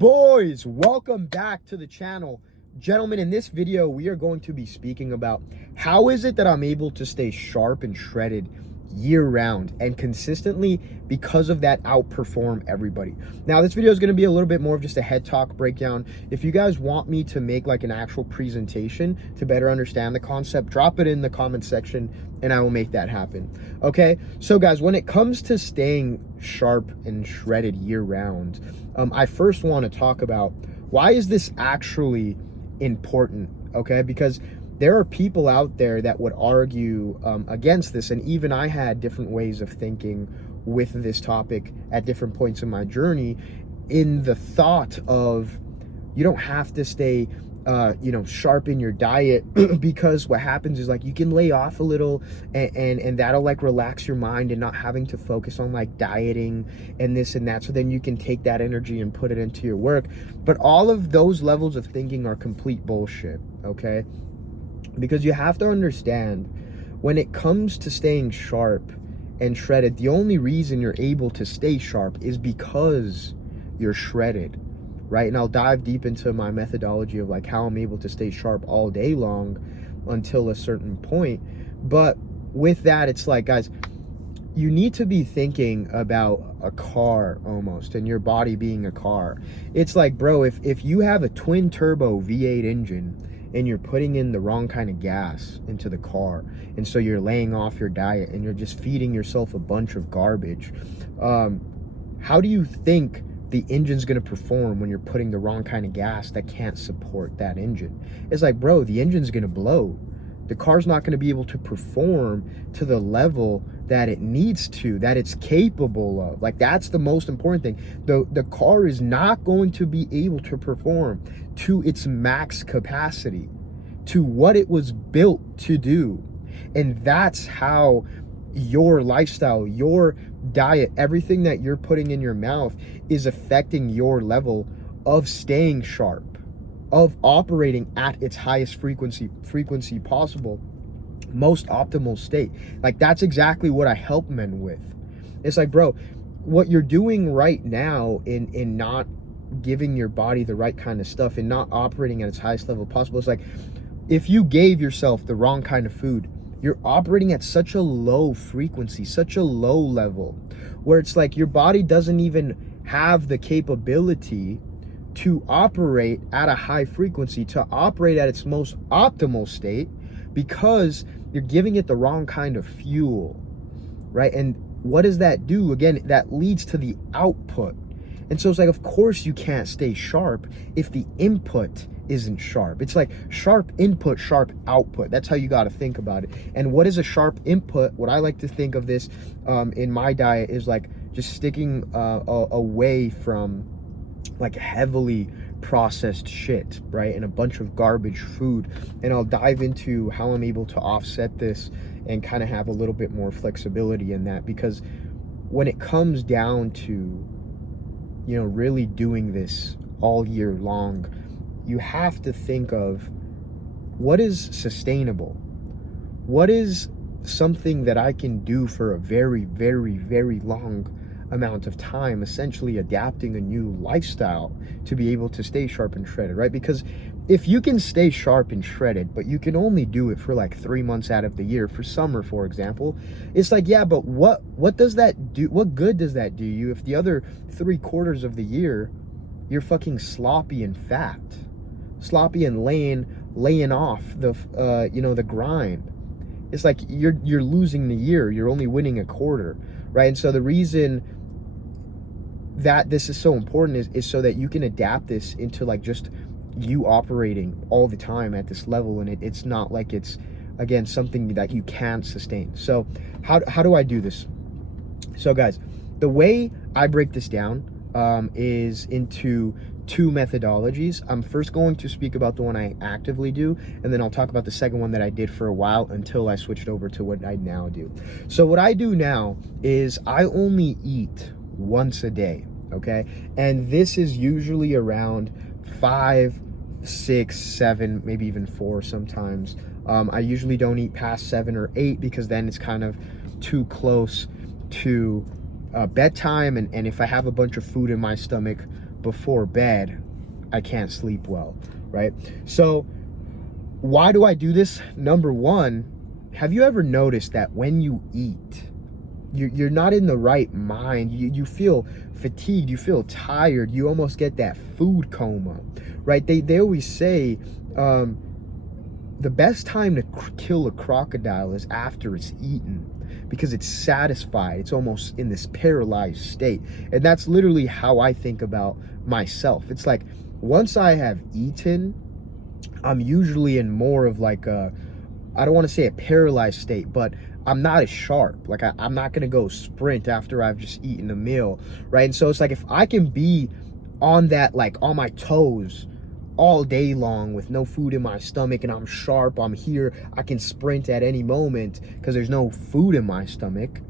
Boys, welcome back to the channel. Gentlemen, in this video we are going to be speaking about how is it that I'm able to stay sharp and shredded year round and consistently because of that outperform everybody. Now this video is going to be a little bit more of just a head talk breakdown. If you guys want me to make like an actual presentation to better understand the concept, drop it in the comment section and I will make that happen. Okay, so guys, when it comes to staying sharp and shredded year round, I first want to talk about why is this actually important. Okay, because there are people out there that would argue against this, and even I had different ways of thinking with this topic at different points in my journey, in the thought of you don't have to stay sharp in your diet because what happens is like you can lay off a little and that'll like relax your mind and not having to focus on like dieting and this and that, so then you can take that energy and put it into your work. But all of those levels of thinking are complete bullshit. Okay, because you have to understand, when it comes to staying sharp and shredded, the only reason you're able to stay sharp is because you're shredded, right? And I'll dive deep into my methodology of like how I'm able to stay sharp all day long until a certain point. But with that, it's like, guys, you need to be thinking about a car almost, and your body being a car. It's like, bro, if you have a twin turbo V8 engine and you're putting in the wrong kind of gas into the car, and so you're laying off your diet and you're just feeding yourself a bunch of garbage, how do you think the engine's going to perform when you're putting the wrong kind of gas that can't support that engine? It's like, bro, the engine's going to blow. The car's not going to be able to perform to the level that it needs to, that it's capable of. Like, that's the most important thing. The car is not going to be able to perform to its max capacity, to what it was built to do. And that's how your lifestyle, your diet, everything that you're putting in your mouth is affecting your level of staying sharp, of operating at its highest frequency possible, most optimal state. Like, that's exactly what I help men with. It's like, bro, what you're doing right now in not giving your body the right kind of stuff and not operating at its highest level possible, it's like, if you gave yourself the wrong kind of food, you're operating at such a low frequency, such a low level, where it's like your body doesn't even have the capability to operate at a high frequency, to operate at its most optimal state, because you're giving it the wrong kind of fuel, right? And what does that do? Again, that leads to the output. And so it's like, of course you can't stay sharp if the input isn't sharp. It's like sharp input, sharp output. That's how you got to think about it. And what is a sharp input? What I like to think of this in my diet is like just sticking away from like heavily processed shit, right? And a bunch of garbage food. And I'll dive into how I'm able to offset this and kind of have a little bit more flexibility in that, because when it comes down to, you know, really doing this all year long, you have to think of what is sustainable, what is something that I can do for a very, very, very long amount of time, essentially adapting a new lifestyle to be able to stay sharp and shredded, right? Because if you can stay sharp and shredded, but you can only do it for like 3 months out of the year, for summer, for example, it's like, yeah, but what does that do? What good does that do you if the other 3/4 of the year you're fucking sloppy and fat, sloppy and laying off the the grind? It's like you're losing the year, you're only winning a quarter, right? And so the reason that this is so important is so that you can adapt this into like just you operating all the time at this level, and it's not like it's, again, something that you can't sustain. So how do I do this? So guys, the way I break this down is into 2 methodologies. I'm first going to speak about the one I actively do, and then I'll talk about the second one that I did for a while until I switched over to what I now do. So what I do now is I only eat once a day, okay? And this is usually around 5, 6, 7, maybe even 4 sometimes. I usually don't eat past 7 or 8 because then it's kind of too close to bedtime, and if I have a bunch of food in my stomach before bed, I can't sleep well, right? So why do I do this? Number one, have you ever noticed that when you eat, you're not in the right mind? You feel fatigued, you feel tired, you almost get that food coma, right? They always say the best time to kill a crocodile is after it's eaten, because it's satisfied. It's almost in this paralyzed state. And that's literally how I think about myself. It's like, once I have eaten, I'm usually in more of like a, I don't want to say a paralyzed state, but I'm not as sharp. Like I'm not going to go sprint after I've just eaten a meal, right? And so it's like, if I can be on that, like on my toes all day long with no food in my stomach, and I'm sharp, I'm here, I can sprint at any moment because there's no food in my stomach,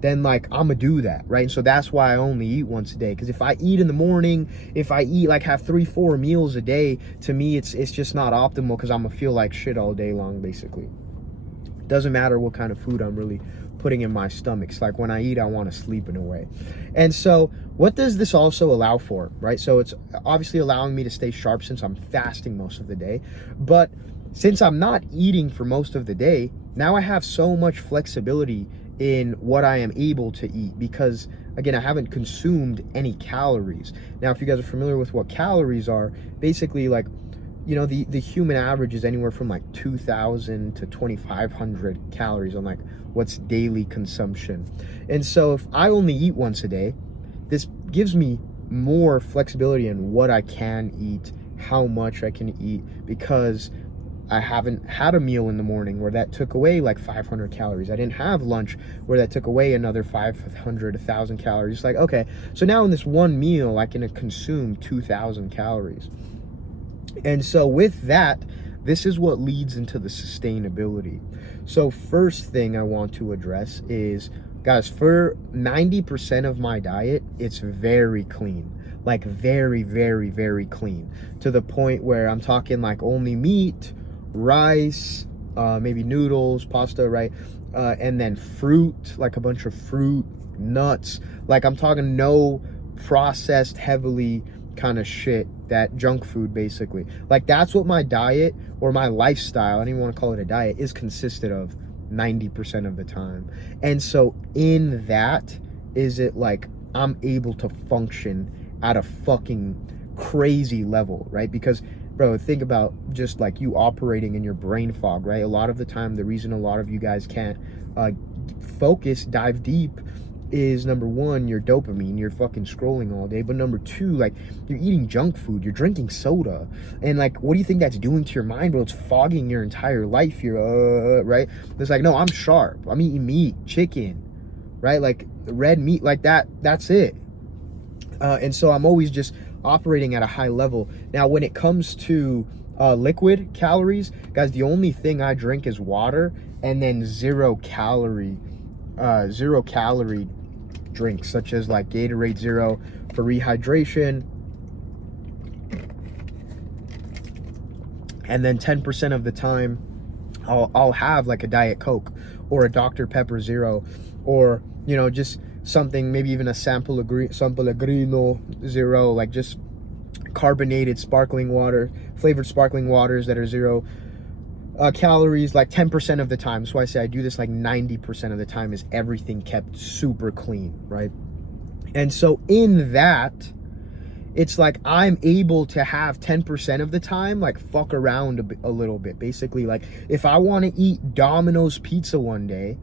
then like I'm gonna do that, right? And so that's why I only eat once a day. Because if I eat in the morning, if I eat like have 3-4 meals a day, to me it's just not optimal, because I'm gonna feel like shit all day long. Basically, doesn't matter what kind of food I'm really putting in my stomach. It's like when I eat, I want to sleep in a way. And so what does this also allow for, right? So it's obviously allowing me to stay sharp since I'm fasting most of the day, but since I'm not eating for most of the day, now I have so much flexibility in what I am able to eat, because again, I haven't consumed any calories. Now, if you guys are familiar with what calories are, basically, like, you know, the human average is anywhere from like 2,000 to 2,500 calories on like what's daily consumption. And so if I only eat once a day, this gives me more flexibility in what I can eat, how much I can eat, because I haven't had a meal in the morning where that took away like 500 calories. I didn't have lunch where that took away another 500, 1,000 calories. It's like, okay, so now in this one meal, I can consume 2,000 calories. And so with that, this is what leads into the sustainability. So first thing I want to address is, guys, for 90% of my diet, it's very clean. Like very, very, very clean. To the point where I'm talking like only meat, rice, maybe noodles, pasta, right? And then fruit, like a bunch of fruit, nuts. Like I'm talking no processed, heavily kind of shit, that junk food, basically. Like that's what my diet, or my lifestyle, I don't even want to call it a diet, is consisted of 90% of the time. And so in that, is it like I'm able to function at a fucking crazy level, right? Because bro, think about just like you operating in your brain fog, right? A lot of the time, the reason a lot of you guys can't focus, dive deep, is number one, your dopamine, you're fucking scrolling all day. But number two, like you're eating junk food, you're drinking soda, and like what do you think that's doing to your mind, bro? It's fogging your entire life. You're right? It's like, no, I'm sharp, I'm eating meat, chicken, right? Like red meat, like that's it. And so I'm always just operating at a high level. Now when it comes to liquid calories, guys, the only thing I drink is water, and then zero calorie drinks, such as like Gatorade Zero for rehydration, and then 10% of the time I'll have like a Diet Coke or a Dr. Pepper Zero, or you know, just something, maybe even a San Pellegrino Zero, like just carbonated sparkling water, flavored sparkling waters that are zero calories, like 10% of the time. So I say I do this like 90% of the time, is everything kept super clean, right? And so in that, it's like I'm able to have 10% of the time like fuck around a little bit. Basically, like if I want to eat Domino's pizza one day,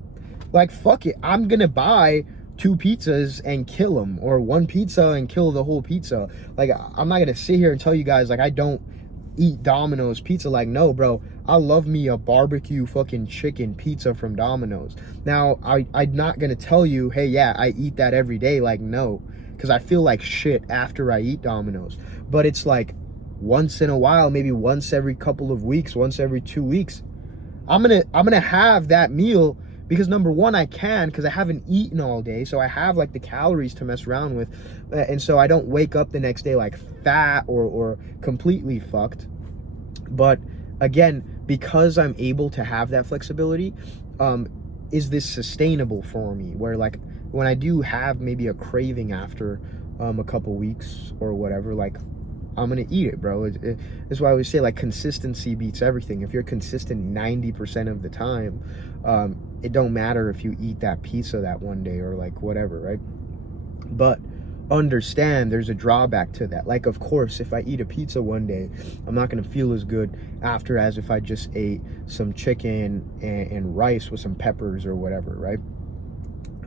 like fuck it, I'm gonna buy 2 pizzas and kill them, or 1 pizza and kill the whole pizza. Like I'm not gonna sit here and tell you guys like I don't eat Domino's pizza. Like, no, bro, I love me a barbecue fucking chicken pizza from Domino's. Now I'm not gonna tell you, hey, yeah, I eat that every day. Like, no, because I feel like shit after I eat Domino's. But it's like once in a while, maybe once every couple of weeks, once every 2 weeks, I'm gonna have that meal, because number one, I can, because I haven't eaten all day, so I have like the calories to mess around with, and so I don't wake up the next day like fat or completely fucked. But again, because I'm able to have that flexibility, is this sustainable for me, where like when I do have maybe a craving after a couple weeks or whatever, like, I'm gonna eat it, bro. That's why I always say, like, consistency beats everything. If you're consistent 90% of the time, it don't matter if you eat that pizza that one day or like whatever, right? But understand there's a drawback to that. Like, of course, if I eat a pizza one day, I'm not gonna feel as good after as if I just ate some chicken and rice with some peppers or whatever, right?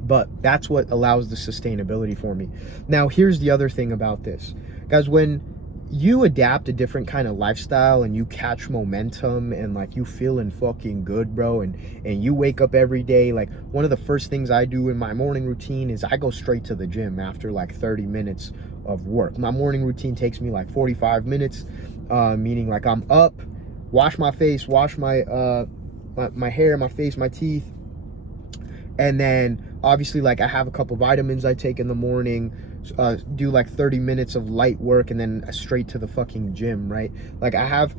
But that's what allows the sustainability for me. Now, here's the other thing about this. Guys, when you adapt a different kind of lifestyle and you catch momentum and like you feeling fucking good, bro, and you wake up every day, like one of the first things I do in my morning routine is I go straight to the gym after like 30 minutes of work. My morning routine takes me like 45 minutes, meaning like I'm up, wash my face, wash my my hair, my face, my teeth, and then obviously like I have a couple vitamins I take in the morning, do like 30 minutes of light work, and then straight to the fucking gym, right? Like I have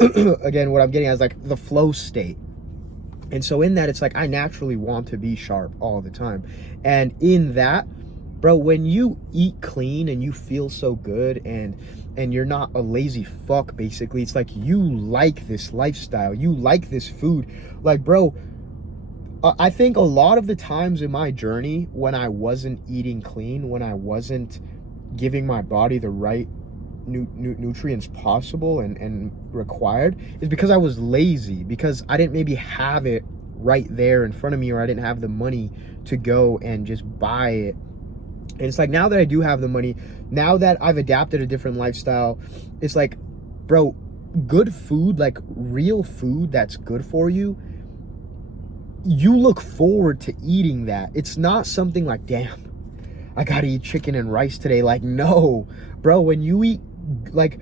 again, what I'm getting at is like the flow state. And so in that, it's like I naturally want to be sharp all the time. And in that, bro, when you eat clean and you feel so good and you're not a lazy fuck, basically, it's like you like this lifestyle, you like this food. Like, bro, I think a lot of the times in my journey when I wasn't eating clean, when I wasn't giving my body the right nutrients possible and required, is because I was lazy, because I didn't maybe have it right there in front of me, or I didn't have the money to go and just buy it. And it's like, now that I do have the money, now that I've adapted a different lifestyle, it's like, bro, good food, like real food that's good for you, you look forward to eating that. It's not something like, damn, I gotta eat chicken and rice today. Like, no, bro, when you eat like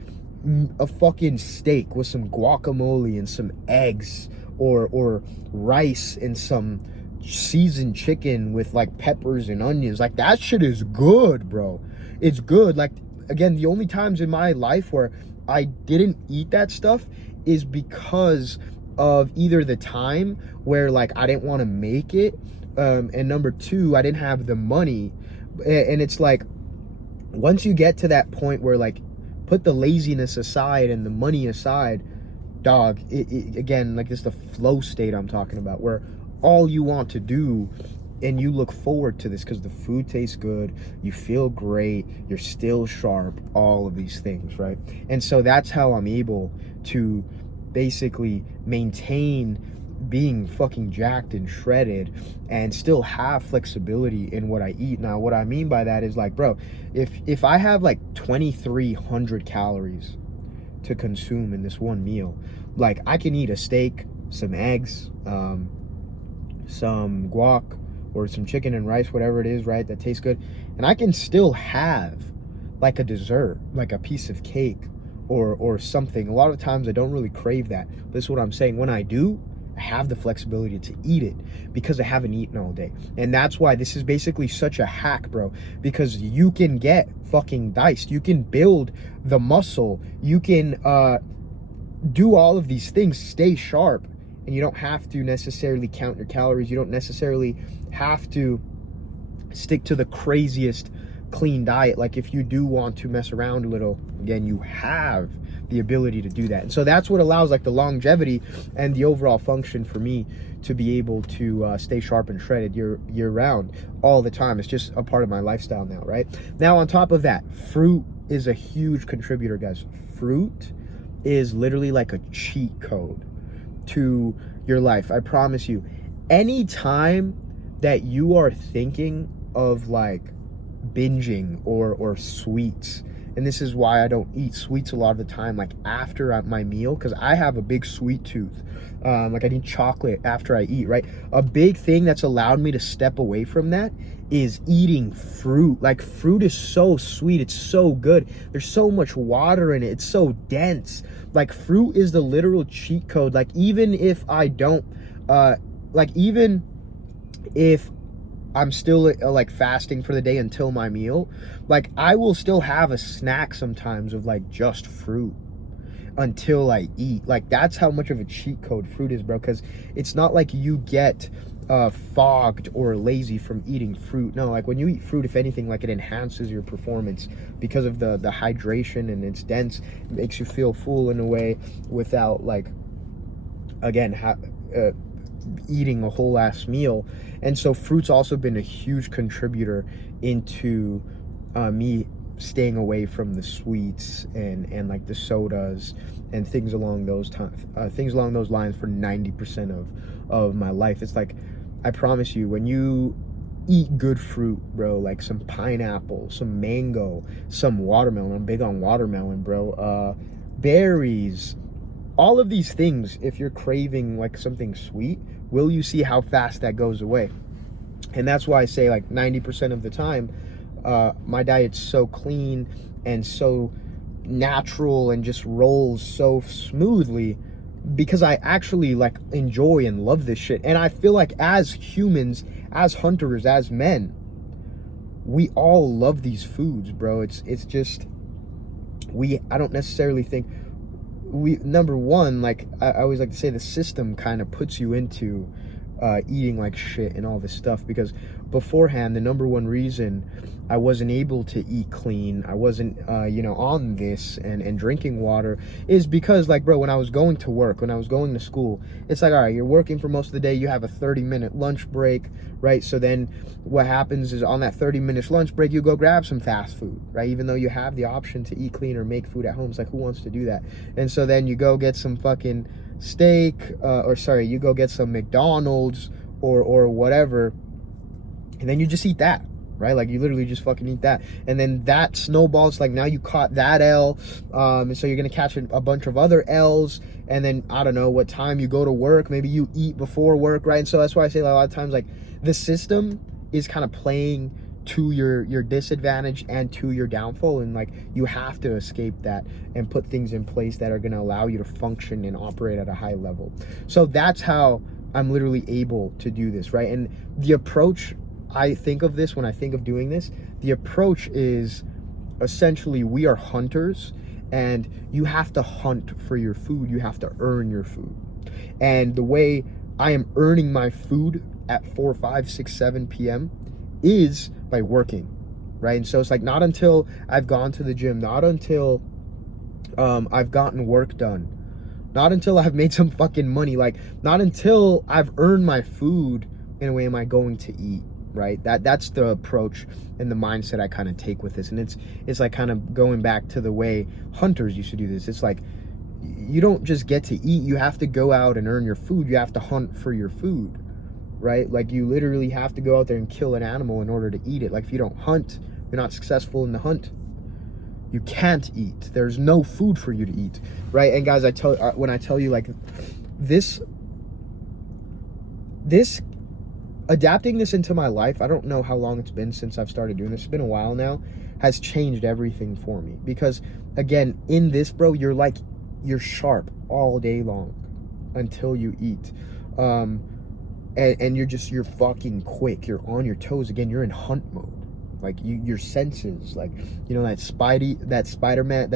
a fucking steak with some guacamole and some eggs, or rice and some seasoned chicken with like peppers and onions, like that shit is good, bro. It's good. Like, again, the only times in my life where I didn't eat that stuff is because of either the time where like I didn't want to make it, and number two, I didn't have the money. And it's like, once you get to that point where like, put the laziness aside and the money aside, dog, again, like, it's the flow state I'm talking about, where all you want to do, and you look forward to this because the food tastes good, you feel great, you're still sharp, all of these things, right? And so that's how I'm able to basically maintain being fucking jacked and shredded and still have flexibility in what I eat. Now, what I mean by that is like, bro, if I have like 2,300 calories to consume in this one meal, like I can eat a steak, some eggs, some guac, or some chicken and rice, whatever it is, right, that tastes good, and I can still have like a dessert, like a piece of cake or something. A lot of times I don't really crave that, but this is what I'm saying. When I do, I have the flexibility to eat it because I haven't eaten all day. And that's why this is basically such a hack, bro, because you can get fucking diced, you can build the muscle, you can do all of these things, stay sharp, and you don't have to necessarily count your calories, you don't necessarily have to stick to the craziest clean diet. Like, if you do want to mess around a little, again, you have the ability to do that. And so that's what allows like the longevity and the overall function for me to be able to stay sharp and shredded year round all the time. It's just a part of my lifestyle now, right? Now, on top of that, fruit is a huge contributor, guys. Fruit is literally like a cheat code to your life. I promise you, anytime that you are thinking of like binging or sweets, and this is why I don't eat sweets a lot of the time, like after my meal, because I have a big sweet tooth. Like I need chocolate after I eat, right? A big thing that's allowed me to step away from that is eating fruit. Like, fruit is so sweet, it's so good, there's so much water in it, it's so dense. Like, fruit is the literal cheat code. Like, even if I don't even if I'm still like fasting for the day until my meal, like I will still have a snack sometimes of like just fruit until I eat. Like, that's how much of a cheat code fruit is, bro, because it's not like you get fogged or lazy from eating fruit. No, like when you eat fruit, if anything, like it enhances your performance because of the hydration, and it's dense. It makes you feel full in a way without, like, again, eating a whole ass meal. And so fruit's also been a huge contributor into me staying away from the sweets and like the sodas and things along those lines for 90% of my life. It's like, I promise you, when you eat good fruit, bro, like some pineapple, some mango, some watermelon. I'm big on watermelon, bro. Berries, all of these things, if you're craving like something sweet, will you see how fast that goes away? And that's why I say, like, 90% of the time, my diet's so clean and so natural and just rolls so smoothly because I actually, like, enjoy and love this shit. And I feel like as humans, as hunters, as men, we all love these foods, bro. It's just, I don't necessarily think number one, like, I always like to say, the system kind of puts you into eating like shit and all this stuff, because beforehand, the number one reason I wasn't able to eat clean, I wasn't on this and drinking water, is because, like, bro, when I was going to work, when I was going to school, it's like, all right, you're working for most of the day, you have a 30-minute lunch break, right? So then what happens is, on that 30 minutes lunch break, you go grab some fast food, right? Even though you have the option to eat clean or make food at home. It's like, who wants to do that? And so then you go get some fucking steak, you go get some McDonald's or whatever, and then you just eat that, right? Like, you literally just fucking eat that, and then that snowballs. Like, now you caught that L, and so you're gonna catch a bunch of other L's, and then I don't know what time you go to work, maybe you eat before work, right? And so that's why I say, like, a lot of times, like, the system is kind of playing to your disadvantage and to your downfall, and, like, you have to escape that and put things in place that are going to allow you to function and operate at a high level. So that's how I'm literally able to do this, right? And the approach I think of this, when I think of doing this, the approach is essentially, we are hunters, and you have to hunt for your food. You have to earn your food. And the way I am earning my food at 4, 5, 6, 7 p.m. is by working, right? And so it's like, not until I've gone to the gym, not until I've gotten work done, not until I've made some fucking money, like, not until I've earned my food in a way am I going to eat, right? That's the approach and the mindset I kind of take with this. And it's like kind of going back to the way hunters used to do this. It's like, you don't just get to eat, you have to go out and earn your food. You have to hunt for your food, right? Like, you literally have to go out there and kill an animal in order to eat it. Like, if you don't hunt, you're not successful in the hunt. You can't eat. There's no food for you to eat, right? And guys, when I tell you, like, this adapting this into my life, I don't know how long it's been since I've started doing this. It's been a while now, has changed everything for me. Because, again, in this, bro, you're sharp all day long until you eat. And you're fucking quick. You're on your toes. Again, you're in hunt mode. Like, your senses, like, that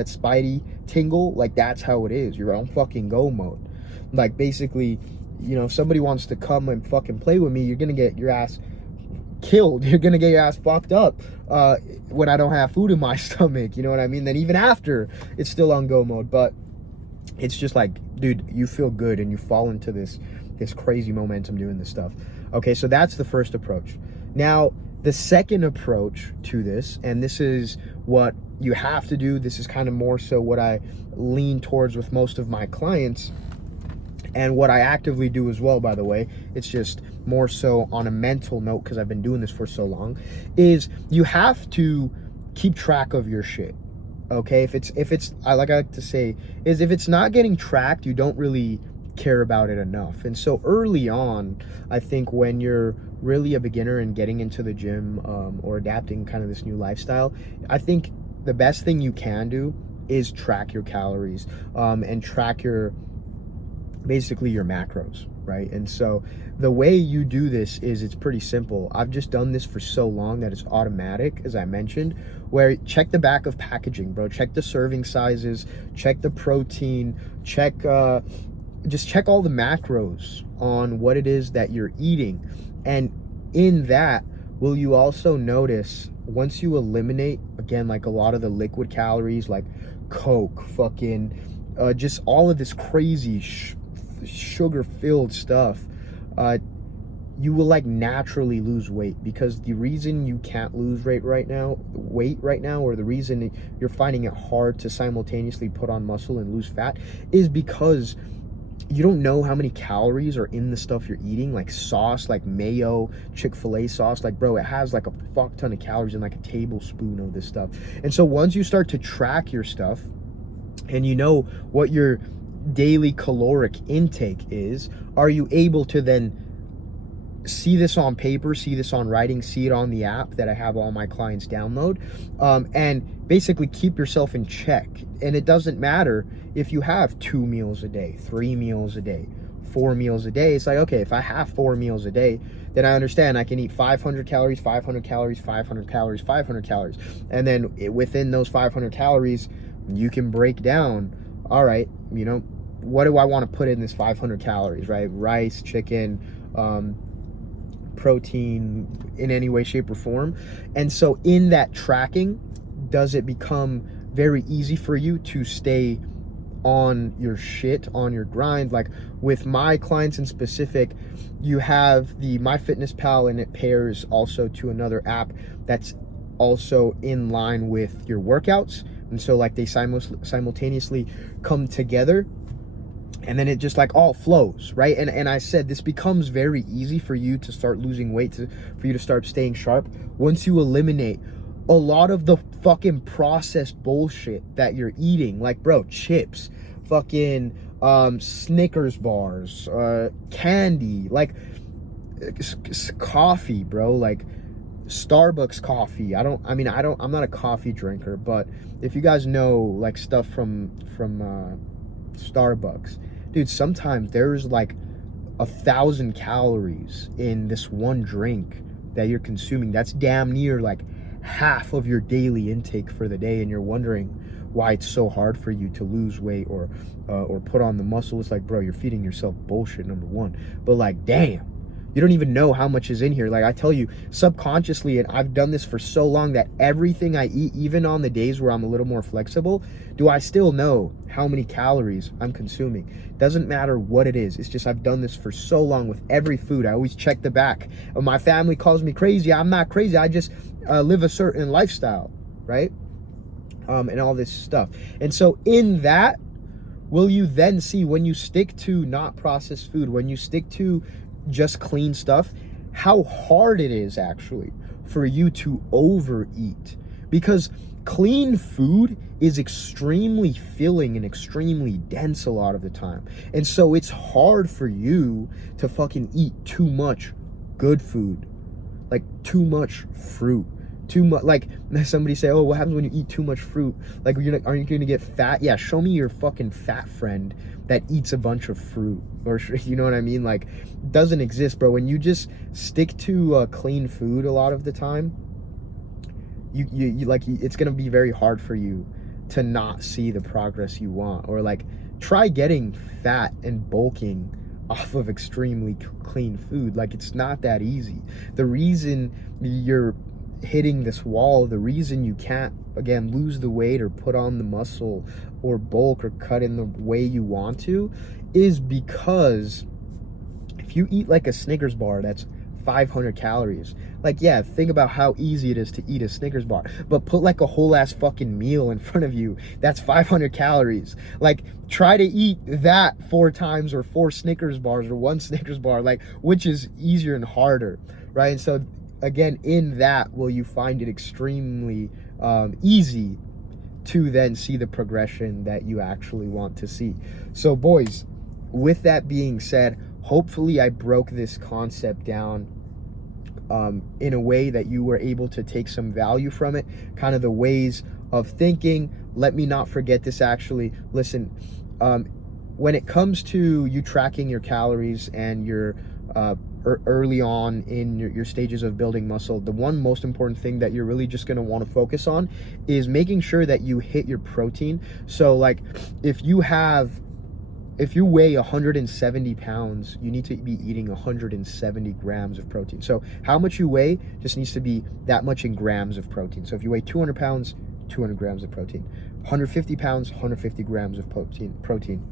Spidey tingle, like, that's how it is. You're on fucking go mode. Like, basically, if somebody wants to come and fucking play with me, you're gonna get your ass killed. You're gonna get your ass fucked up when I don't have food in my stomach. You know what I mean? Then even after, it's still on go mode. But it's just like, dude, you feel good and you fall into this crazy momentum doing this stuff. Okay, so that's the first approach. Now, the second approach to this, and this is what you have to do, this is kind of more so what I lean towards with most of my clients, and what I actively do as well, by the way, it's just more so on a mental note because I've been doing this for so long, is you have to keep track of your shit. Okay, if it's I like to say, is if it's not getting tracked, you don't really care about it enough. And so early on, I think when you're really a beginner and getting into the gym or adapting kind of this new lifestyle, I think the best thing you can do is track your calories and track basically your macros, right? And so the way you do this is, it's pretty simple. I've just done this for so long that it's automatic, as I mentioned, where check the back of packaging, bro. Check the serving sizes, check the protein, check just check all the macros on what it is that you're eating. And in that, will you also notice, once you eliminate, again, like a lot of the liquid calories, like Coke, fucking, just all of this crazy sugar-filled stuff, you will like naturally lose weight. Because the reason you can't lose weight right now, or the reason you're finding it hard to simultaneously put on muscle and lose fat, is because you don't know how many calories are in the stuff you're eating. Like sauce, like mayo, Chick-fil-A sauce, like bro, it has like a fuck ton of calories in like a tablespoon of this stuff. And so once you start to track your stuff and you know what your daily caloric intake is, are you able to then see this on paper, see this on writing, see it on the app that I have all my clients download, and basically keep yourself in check. And it doesn't matter if you have 2 meals a day, 3 meals a day, 4 meals a day. It's like, okay, if I have 4 meals a day, then I understand I can eat 500 calories, 500 calories, 500 calories, 500 calories. And then within those 500 calories, you can break down, all right, you know, what do I want to put in this 500 calories, right? Rice, chicken, protein in any way, shape, or form. And so in that tracking, does it become very easy for you to stay on your shit, on your grind? Like with my clients in specific, you have the MyFitnessPal, and it pairs also to another app that's also in line with your workouts. And so like they simultaneously come together, and then it just like all flows, right? And I said this becomes very easy for you to start losing weight, for you to start staying sharp, once you eliminate a lot of the fucking processed bullshit that you're eating. Like bro, chips, fucking Snickers bars, candy, like coffee, bro, like Starbucks coffee. I'm not a coffee drinker, but if you guys know like stuff from Starbucks, dude, sometimes there's like 1,000 calories in this one drink that you're consuming. That's damn near like half of your daily intake for the day, and you're wondering why it's so hard for you to lose weight or put on the muscle. It's like, bro, you're feeding yourself bullshit, number one. But like, damn, you don't even know how much is in here. Like I tell you, subconsciously, and I've done this for so long, that everything I eat, even on the days where I'm a little more flexible, do I still know how many calories I'm consuming? Doesn't matter what it is. It's just I've done this for so long with every food. I always check the back. My family calls me crazy. I'm not crazy. I just live a certain lifestyle, right? And all this stuff. And so in that, will you then see, when you stick to not processed food, when you stick to just clean stuff, how hard it is actually for you to overeat? Because clean food is extremely filling and extremely dense a lot of the time. And so it's hard for you to fucking eat too much good food, like too much fruit, too much. Like somebody say, oh, what happens when you eat too much fruit? Like, aren't you gonna get fat? Yeah, show me your fucking fat friend that eats a bunch of fruit, or you know what I mean? Like, doesn't exist, bro. When you just stick to clean food a lot of the time, you like, it's gonna be very hard for you to not see the progress you want. Or like, try getting fat and bulking off of extremely clean food. Like, it's not that easy. The reason you're hitting this wall, the reason you can't, again, lose the weight or put on the muscle or bulk or cut in the way you want to, is because if you eat like a Snickers bar that's 500 calories, like, yeah, think about how easy it is to eat a Snickers bar, but put like a whole ass fucking meal in front of you that's 500 calories. Like, try to eat that 4 times, or 4 Snickers bars, or 1 Snickers bar, like, which is easier and harder, right? And so again, in that, will you find it extremely easy to then see the progression that you actually want to see. So boys, with that being said, hopefully I broke this concept down in a way that you were able to take some value from it, kind of the ways of thinking. Let me not forget this actually. Listen, when it comes to you tracking your calories and your early on in your stages of building muscle, the one most important thing that you're really just going to want to focus on is making sure that you hit your protein. So like, if you have if you weigh 170 pounds, you need to be eating 170 grams of protein. So how much you weigh just needs to be that much in grams of protein. So if you weigh 200 pounds, 200 grams of protein. 150 pounds, 150 grams of protein.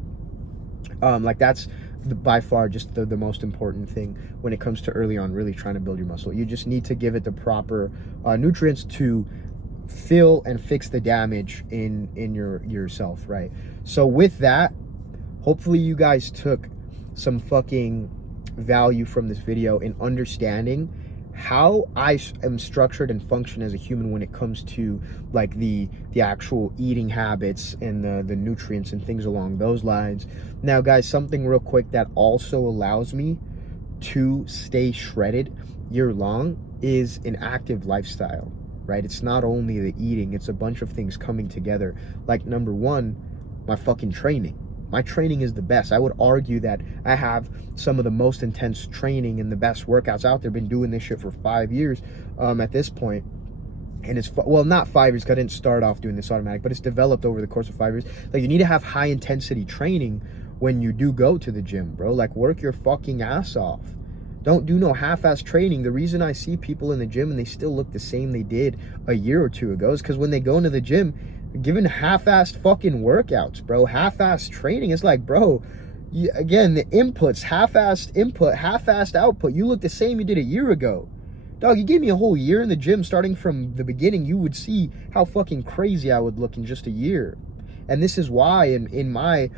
Like that's by far just the most important thing when it comes to early on really trying to build your muscle. You just need to give it the proper nutrients to fill and fix the damage in yourself, right? So with that, hopefully you guys took some fucking value from this video in understanding how I am structured and function as a human when it comes to like the actual eating habits and the nutrients and things along those lines. Now guys, something real quick that also allows me to stay shredded year long is an active lifestyle, right? It's not only the eating, it's a bunch of things coming together. Like number one, my fucking training. My training is the best. I would argue that I have some of the most intense training and the best workouts out there. Been doing this shit for 5 years at this point. And it's, well, not 5 years, because I didn't start off doing this automatic, but it's developed over the course of 5 years. Like, you need to have high intensity training when you do go to the gym, bro. Like, work your fucking ass off. Don't do no half-ass training. The reason I see people in the gym and they still look the same they did a year or two ago is because when they go into the gym, giving half-assed fucking workouts, bro, half-assed training. It's like, bro, again, the inputs, half-assed input, half-assed output. You look the same you did a year ago. Dog, you gave me a whole year in the gym starting from the beginning, you would see how fucking crazy I would look in just a year. And this is why in my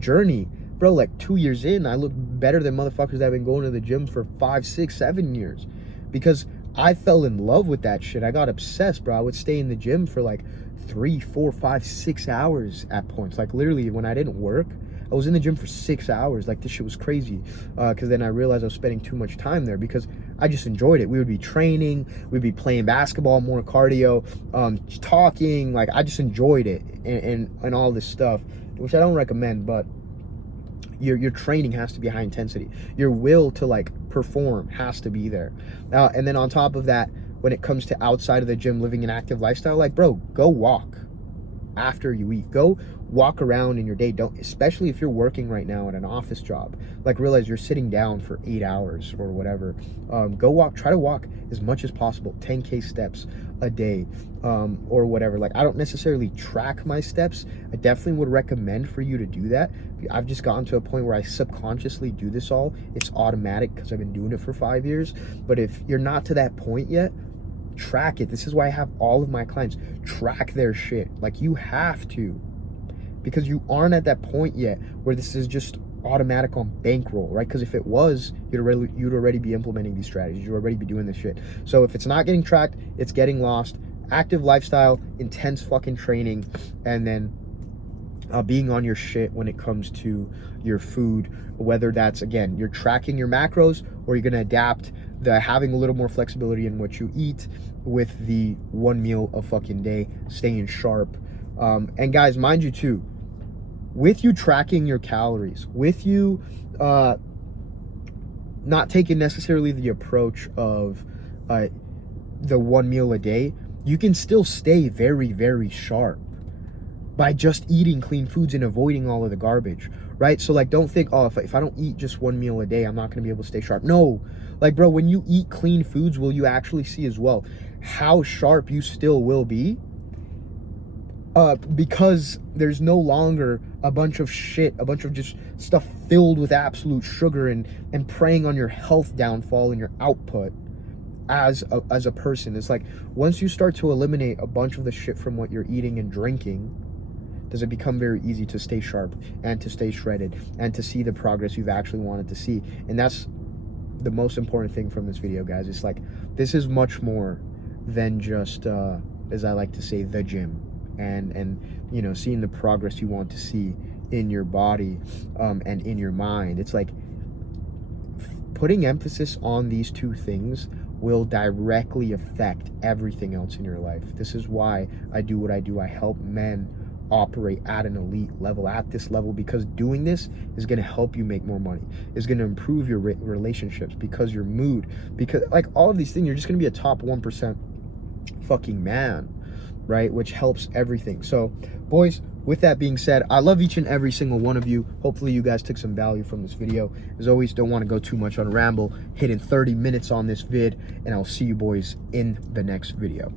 journey, bro, like 2 years in, I look better than motherfuckers that have been going to the gym for 5, 6, 7 years. Because I fell in love with that shit. I got obsessed, bro. I would stay in the gym for like 3, 4, 5, 6 hours at points. Like literally when I didn't work, I was in the gym for 6 hours. Like this shit was crazy. Because then I realized I was spending too much time there because I just enjoyed it. We would be training, we'd be playing basketball, more cardio, talking. Like I just enjoyed it and all this stuff, which I don't recommend, but your training has to be high intensity. Your will to like perform has to be there. And then on top of that, when it comes to outside of the gym, living an active lifestyle, like bro, go walk after you eat. Go walk around in your day. Don't, especially if you're working right now at an office job, like realize you're sitting down for 8 hours or whatever. Go walk, try to walk as much as possible, 10K steps a day, or whatever. Like I don't necessarily track my steps. I definitely would recommend for you to do that. I've just gotten to a point where I subconsciously do this all. It's automatic because I've been doing it for 5 years. But if you're not to that point yet, track it. This is why I have all of my clients track their shit. Like you have to, because you aren't at that point yet where this is just automatic on bankroll, right? Because if it was, you'd already be implementing these strategies. You'd already be doing this shit. So if it's not getting tracked, it's getting lost. Active lifestyle, intense fucking training, and then being on your shit when it comes to your food, whether that's, again, you're tracking your macros or you're going to adapt the having a little more flexibility in what you eat with the one meal a fucking day, staying sharp. And guys, mind you too, with you tracking your calories, with you not taking necessarily the approach of the one meal a day, you can still stay very, very sharp by just eating clean foods and avoiding all of the garbage, right? So like, don't think, oh, if I don't eat just one meal a day, I'm not gonna be able to stay sharp. No, like bro, when you eat clean foods, will you actually see as well how sharp you still will be? Because there's no longer a bunch of shit, a bunch of just stuff filled with absolute sugar and preying on your health downfall and your output as a person. It's like, once you start to eliminate a bunch of the shit from what you're eating and drinking, does it become very easy to stay sharp and to stay shredded and to see the progress you've actually wanted to see. And that's the most important thing from this video, guys. It's like, this is much more than just, as I like to say, the gym. And you know, seeing the progress you want to see in your body and in your mind. It's like putting emphasis on these two things will directly affect everything else in your life. This is why I do what I do. I help men operate at an elite level, at this level, because doing this is going to help you make more money, is going to improve your relationships, because your mood, because like all of these things, you're just going to be a top 1% fucking man. right? Which helps everything. So, boys, with that being said, I love each and every single one of you. Hopefully you guys took some value from this video. As always, don't want to go too much on a ramble. Hitting 30 minutes on this vid, and I'll see you boys in the next video.